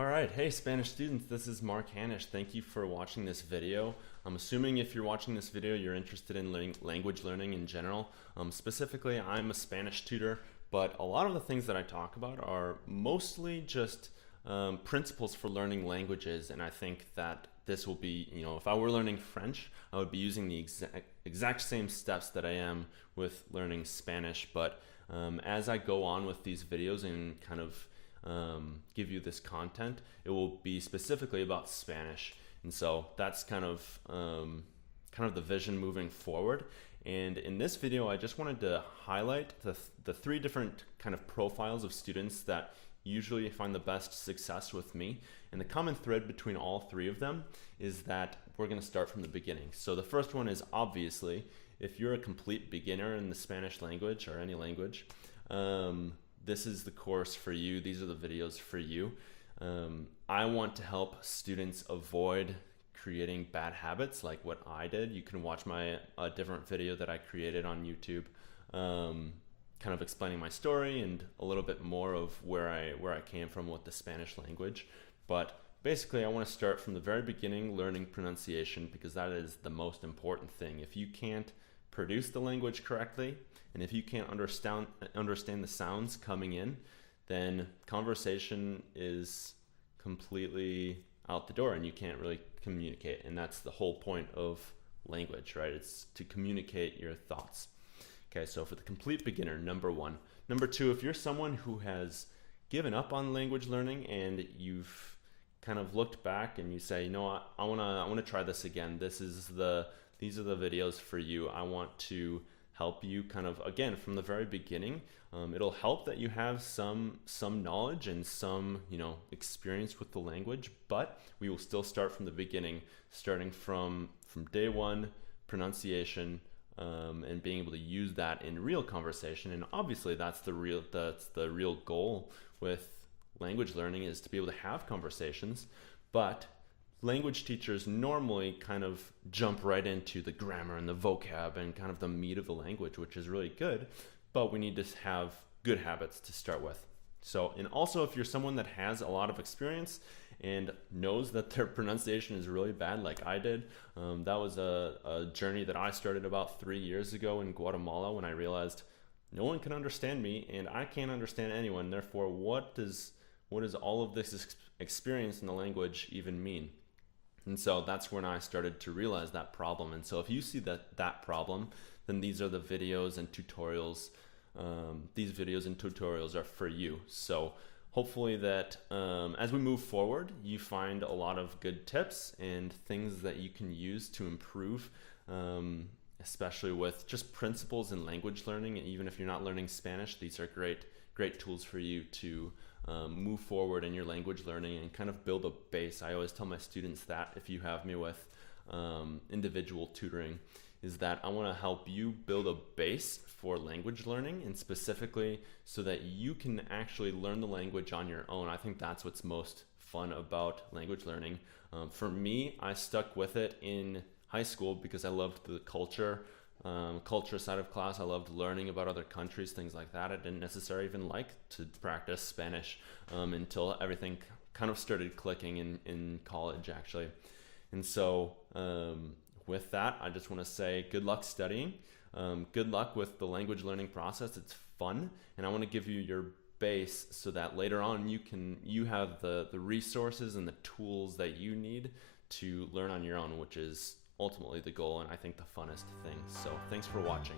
All right, hey Spanish students, this is Mark Hanish. Thank you for watching this video. I'm assuming if you're watching this video, you're interested in language learning in general. Specifically, I'm a Spanish tutor, but a lot of the things that I talk about are mostly just principles for learning languages, and I think that this will be, if I were learning French, I would be using the exact same steps that I am with learning Spanish, but as I go on with these videos and kind of give you this content, it will be specifically about Spanish, and so that's kind of the vision moving forward. And in this video, I just wanted to highlight the three different kind of profiles of students that usually find the best success with me. And the common thread between all three of them is that we're going to start from the beginning. So the first one is, obviously, if you're a complete beginner in the Spanish language or any language, this is the course for you. These are the videos for you. I want to help students avoid creating bad habits like what I did. You can watch my different video that I created on YouTube, kind of explaining my story and a little bit more of where I came from with the Spanish language. But basically, I want to start from the very beginning, learning pronunciation, because that is the most important thing. If you can't produce the language correctly, and if you can't understand the sounds coming in, then conversation is completely out the door and you can't really communicate. And that's the whole point of language, right? It's to communicate your thoughts. Okay, so for the complete beginner, number one. Number two, if you're someone who has given up on language learning and you've kind of looked back and you say, you know what, I wanna try this again. These are the videos for you. I want to help you kind of, again, from the very beginning. It'll help that you have some knowledge and some experience with the language, but we will still start from the beginning, starting from day one, pronunciation, and being able to use that in real conversation. And obviously that's the real goal with language learning, is to be able to have conversations. But language teachers normally kind of jump right into the grammar and the vocab and kind of the meat of the language, which is really good, but we need to have good habits to start with. So, and also if you're someone that has a lot of experience and knows that their pronunciation is really bad like I did, that was a journey that I started about 3 years ago in Guatemala, when I realized no one can understand me and I can't understand anyone. Therefore, what does all of this experience in the language even mean? And so that's when I started to realize that problem. And so if you see that problem, then these are the videos and tutorials. These videos and tutorials are for you. So hopefully that as we move forward, you find a lot of good tips and things that you can use to improve, especially with just principles in language learning. And even if you're not learning Spanish, these are great tools for you to move forward in your language learning and kind of build a base. I always tell my students that if you have me with individual tutoring, is that I want to help you build a base for language learning, and specifically so that you can actually learn the language on your own. I think that's what's most fun about language learning. For me, I stuck with it in high school because I loved the culture side of class. I loved learning about other countries, things like that. I didn't necessarily even like to practice Spanish until everything kind of started clicking in college, actually. And so with that, I just want to say good luck studying. Good luck with the language learning process. It's fun, and I want to give you your base so that later on you have the resources and the tools that you need to learn on your own, which is ultimately the goal and I think the funnest thing. So thanks for watching.